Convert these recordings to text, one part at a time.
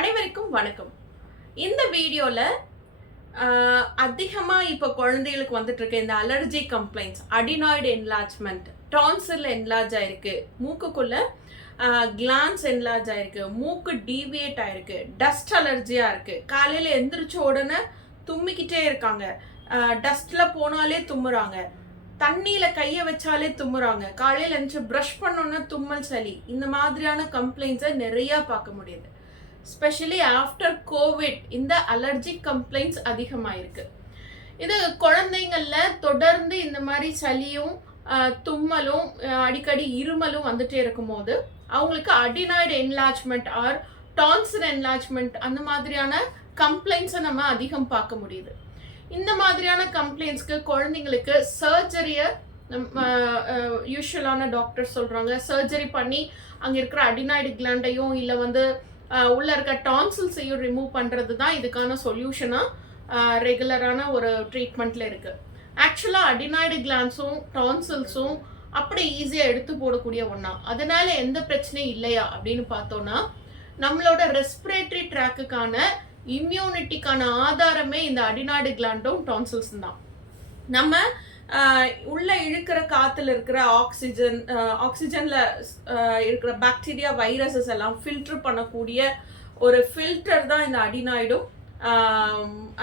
அனைவருக்கும் வணக்கம். இந்த வீடியோல அதிகமா இப்ப குழந்தைகளுக்கு வந்துட்டு இருக்க இந்த அலர்ஜி கம்ப்ளைண்ட்ஸ், அடினாய்டு என்லார்ஜ்மெண்ட், டான்சில் என்லார்ஜ் ஆயிருக்கு, மூக்குக்குள்ள கிளான்ஸ் என்லார்ஜ் ஆயிருக்கு, மூக்கு டீவியேட் ஆயிருக்கு, டஸ்ட் அலர்ஜியா இருக்கு, காலையில எந்திரிச்ச உடனே தும்மிக்கிட்டே இருக்காங்க, டஸ்ட்ல போனாலே தும்முறாங்க, தண்ணியில கையை வச்சாலே தும்முறாங்க, காலையில எழுந்து ப்ரஷ் பண்ணோன்னா தும்மல் சளி, இந்த மாதிரியான கம்ப்ளைண்ட்ஸை நிறைய பார்க்க முடியுது. ஸ்பெஷலி ஆஃப்டர் கோவிட் இந்த அலர்ஜி கம்ப்ளைண்ட்ஸ் அதிகமாயிருக்கு. இது குழந்தைங்கள்ல தொடர்ந்து இந்த மாதிரி சளியும் தும்மலும் அடிக்கடி இருமலும் வந்துட்டே இருக்கும்போது அவங்களுக்கு அடினாய்டு என்லார்ஜ்மெண்ட் ஆர் டான்சில் என்லார்ஜ்மெண்ட் அந்த மாதிரியான கம்ப்ளைண்ட்ஸை நம்ம அதிகம் பார்க்க முடியுது. இந்த மாதிரியான கம்ப்ளைண்ட்ஸ்க்கு குழந்தைங்களுக்கு சர்ஜரியை யூஸ்வலான டாக்டர் சொல்கிறாங்க. சர்ஜரி பண்ணி அங்கே இருக்கிற அடினாய்டு கிளாண்டையும் இல்லை உள்ள இருக்க டான்சில்ஸையும் ரிமூவ் பண்ணுறது தான் இதுக்கான சொல்யூஷனாக ரெகுலரான ஒரு ட்ரீட்மெண்ட்டில் இருக்குது. ஆக்சுவலாக அடினாய்டு கிளான்ஸும் டான்சில்ஸும் அப்படி ஈஸியாக எடுத்து போடக்கூடிய ஒன்றா, அதனால எந்த பிரச்சனையும் இல்லையா அப்படின்னு பார்த்தோன்னா, நம்மளோட ரெஸ்பிரேட்டரி ட்ராக்குக்கான இம்யூனிட்டிக்கான ஆதாரமே இந்த அடினாய்டு கிளாண்டும் டான்சில்ஸும் தான். நம்ம உள்ள இழுக்கிற காத்துல இருக்கிற ஆக்சிஜன்ல இருக்கிற பாக்டீரியா வைரஸஸ் எல்லாம் ஃபில்டர் பண்ணக்கூடிய ஒரு ஃபில்டர் தான் இந்த அடினாய்டும்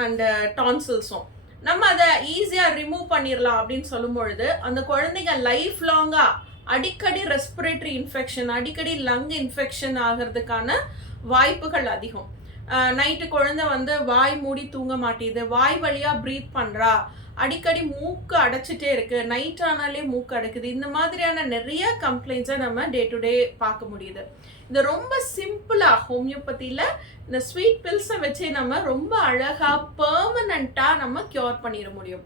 அண்ட் டான்சில்ஸும். நம்ம அதை ஈஸியாக ரிமூவ் பண்ணிடலாம் அப்படின்னு சொல்லும் பொழுது அந்த குழந்தைங்க லைஃப் லாங்காக அடிக்கடி ரெஸ்பிரேட்டரி இன்ஃபெக்ஷன், அடிக்கடி லங் இன்ஃபெக்ஷன் ஆகிறதுக்கான வாய்ப்புகள் அதிகம். நைட்டு குழந்தை வாய் மூடி தூங்க மாட்டேது, வாய் வழியாக ப்ரீத் பண்ணுறா, அடிக்கடி மூக்கு அடைச்சிட்டே இருக்கு, நைட் ஆனாலே மூக்கு அடைக்குது, இந்த மாதிரியான நிறைய கம்ப்ளைண்ட்ஸை நம்ம டே டு டே பார்க்க முடியுது. இது ரொம்ப சிம்பிளாக ஹோமியோபதியில் இந்த ஸ்வீட் பில்ஸை வச்சு நம்ம ரொம்ப அழகாக பெர்மனண்ட்டாக நம்ம க்யூர் பண்ணிட முடியும்.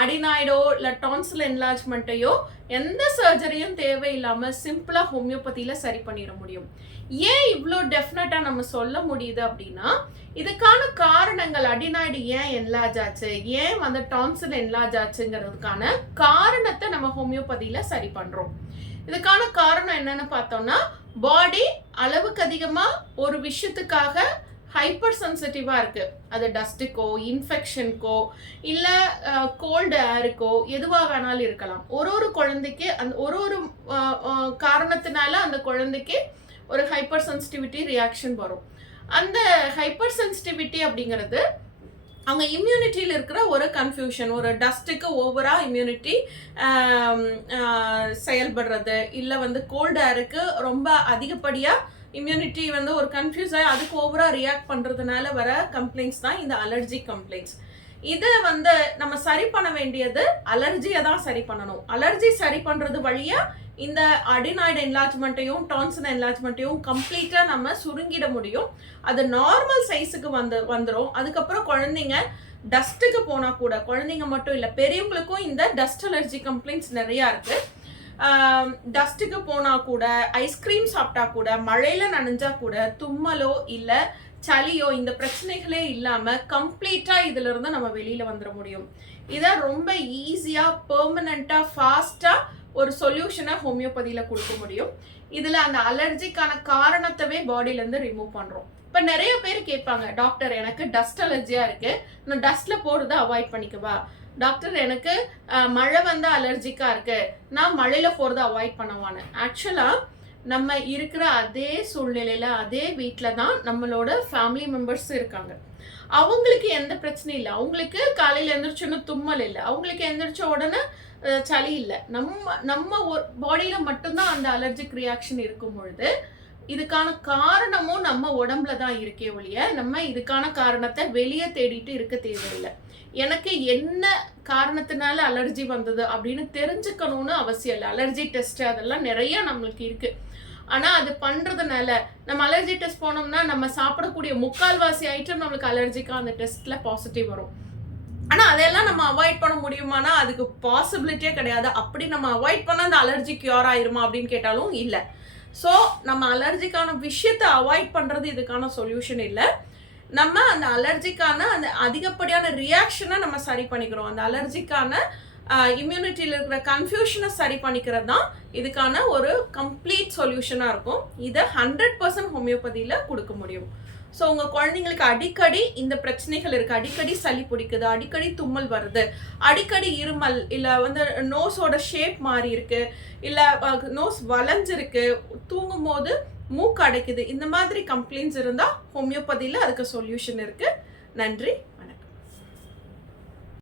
அடினாய்டோ இல்லை டான்சில் என்லார்ஜ்மெண்ட்டையோ எந்த சர்ஜரியும் தேவையில்லாமல் சிம்பிளாக ஹோமியோபதியில் சரி பண்ணிட முடியும். ஏன் இவ்வளோ டெஃபினட்டாக நம்ம சொல்ல முடியுது அப்படின்னா, இதுக்கான காரணங்கள் அடினாய்டு ஏன் என்லார்ஜ் ஆச்சு, ஏன் டான்சில் என்லார்ஜ் ஆச்சுங்கிறதுக்கான காரணத்தை நம்ம ஹோமியோபதியில் சரி பண்ணுறோம். இதுக்கான காரணம் என்னன்னு பார்த்தோம்னா, பாடி அளவுக்கு அதிகமாக ஒரு விஷயத்துக்காக ஹைப்பர் சென்சிட்டிவாக இருக்குது. அது டஸ்ட்டுக்கோ, இன்ஃபெக்ஷனுக்கோ, இல்லை கோல்டு ஏருக்கோ, எதுவாக வேணாலும் இருக்கலாம். ஒரு குழந்தைக்கு அந்த ஒரு காரணத்தினால அந்த குழந்தைக்கு ஒரு ஹைப்பர் சென்சிட்டிவிட்டி ரியாக்ஷன் வரும். அந்த ஹைப்பர் சென்சிட்டிவிட்டி அப்படிங்கிறது அவங்க இம்யூனிட்டியில் இருக்கிற ஒரு கன்ஃபியூஷன், ஒரு டஸ்ட்டுக்கு ஓவராக இம்யூனிட்டி செயல்படுறது, இல்லை கோல்டு ஏருக்கு ரொம்ப அதிகப்படியாக இம்யூனிட்டி ஒரு கன்ஃபியூஸ் ஆகி அதுக்கு ஓவராக ரியாக்ட் பண்ணுறதுனால வர கம்ப்ளைண்ட்ஸ் தான் இந்த அலர்ஜி கம்ப்ளைண்ட்ஸ். இதை நம்ம சரி பண்ண வேண்டியது அலர்ஜியை தான் சரி பண்ணணும். அலர்ஜி சரி பண்ணுறது வழியாக இந்த அடினாய்டு என்லார்ஜ்மெண்ட்டையும் டான்சில் என்லார்ஜ்மெண்ட்டையும் கம்ப்ளீட்டாக நம்ம சுருங்கிட முடியும். அது நார்மல் சைஸுக்கு வந்துடும். அதுக்கப்புறம் குழந்தைங்க டஸ்ட்டுக்கு போனால் கூட, குழந்தைங்க மட்டும் இல்லை பெரியவங்களுக்கும் இந்த டஸ்ட் அலர்ஜி கம்ப்ளைண்ட்ஸ் நிறையா இருக்குது. டஸ்ட்டுக்கு போனால் கூட, ஐஸ்கிரீம் சாப்பிட்டா கூட, மழையில் நனைஞ்சா கூட, தும்மலோ இல்லை சளியோ இந்த பிரச்சனைகளே இல்லாமல் கம்ப்ளீட்டாக இதிலிருந்து நம்ம வெளியில் வந்துட முடியும். இதை ரொம்ப ஈஸியாக பெர்மனண்ட்டாக ஃபாஸ்ட்டாக ஒரு சொல்யூஷனை ஹோமியோபதியில் கொடுக்க முடியும். இதில் அந்த அலர்ஜிக்கான காரணத்தவே பாடியிலேருந்து ரிமூவ் பண்ணுறோம். இப்போ நிறைய பேர் கேட்பாங்க, டாக்டர் எனக்கு டஸ்ட் அலர்ஜியாக இருக்குது, நான் டஸ்ட்டில் போகிறத அவாய்ட் பண்ணிக்கவா? டாக்டர் எனக்கு மழை அலர்ஜிக்காக இருக்குது, நான் மழையில் போகிறத அவாய்ட் பண்ணவான்னு. ஆக்சுவலாக நம்ம இருக்கிற அதே சூழ்நிலையில் அதே வீட்டில் தான் நம்மளோட ஃபேமிலி மெம்பர்ஸ் இருக்காங்க. அவங்களுக்கு எந்த பிரச்சனையும் இல்லை. அவங்களுக்கு காலையில் எழுந்திரிச்சோன்னு தும்மல் இல்லை, அவங்களுக்கு எழுந்திரிச்ச உடனே சளி இல்லை. நம்ம பாடியில் மட்டும்தான் அந்த அலர்ஜிக் ரியாக்ஷன் இருக்கும் பொழுது இதுக்கான காரணமும் நம்ம உடம்புல தான் இருக்கே ஒழிய நம்ம இதுக்கான காரணத்தை வெளியே தேடிட்டு இருக்க தேவையில்லை. எனக்கு என்ன காரணத்தினால அலர்ஜி வந்தது அப்படின்னு தெரிஞ்சுக்கணும்னு அவசியம் இல்லை. அலர்ஜி டெஸ்ட் அதெல்லாம் நிறைய நம்மளுக்கு இருக்கு. ஆனால் அது பண்ணுறதுனால நம்ம அலர்ஜி டெஸ்ட் போனோம்னா நம்ம சாப்பிடக்கூடிய முக்கால்வாசி ஐட்டம் நம்மளுக்கு அலர்ஜிக்காக அந்த டெஸ்ட்டில் பாசிட்டிவ் வரும். ஆனால் அதெல்லாம் நம்ம அவாய்ட் பண்ண முடியுமானா அதுக்கு பாசிபிலிட்டியே கிடையாது. அப்படி நம்ம அவாய்ட் பண்ணால் அந்த அலர்ஜி க்யூர் ஆயிருமா அப்படின்னு கேட்டாலும் இல்லை. ஸோ நம்ம அலர்ஜிக்கான விஷயத்தை அவாய்ட் பண்ணுறது இதுக்கான சொல்யூஷன் இல்லை. நம்ம அந்த அலர்ஜிக்கான அந்த அதிகப்படியான ரியாக்ஷனை நம்ம சரி பண்ணிக்கிறோம். அந்த அலர்ஜிக்கான இம்யூனிட்டியில் இருக்கிற கன்ஃபியூஷனை சரி பண்ணிக்கிறது தான் இதுக்கான ஒரு கம்ப்ளீட் சொல்யூஷனாக இருக்கும். இதை 100% ஹோமியோபதியில் கொடுக்க முடியும். ஸோ உங்கள் குழந்தைங்களுக்கு அடிக்கடி இந்த பிரச்சனைகள் இருக்குது, அடிக்கடி சளி பிடிக்குது, அடிக்கடி தும்மல் வருது, அடிக்கடி இருமல், இல்லை வந்து நோஸோட ஷேப் மாறி இருக்கு, இல்லை நோஸ் வளைஞ்சிருக்கு, தூங்கும் போது மூக்கு அடைக்குது, இந்த மாதிரி கம்ப்ளைண்ட்ஸ் இருந்தால் ஹோமியோபதியில் அதுக்கு சொல்யூஷன் இருக்குது. நன்றி.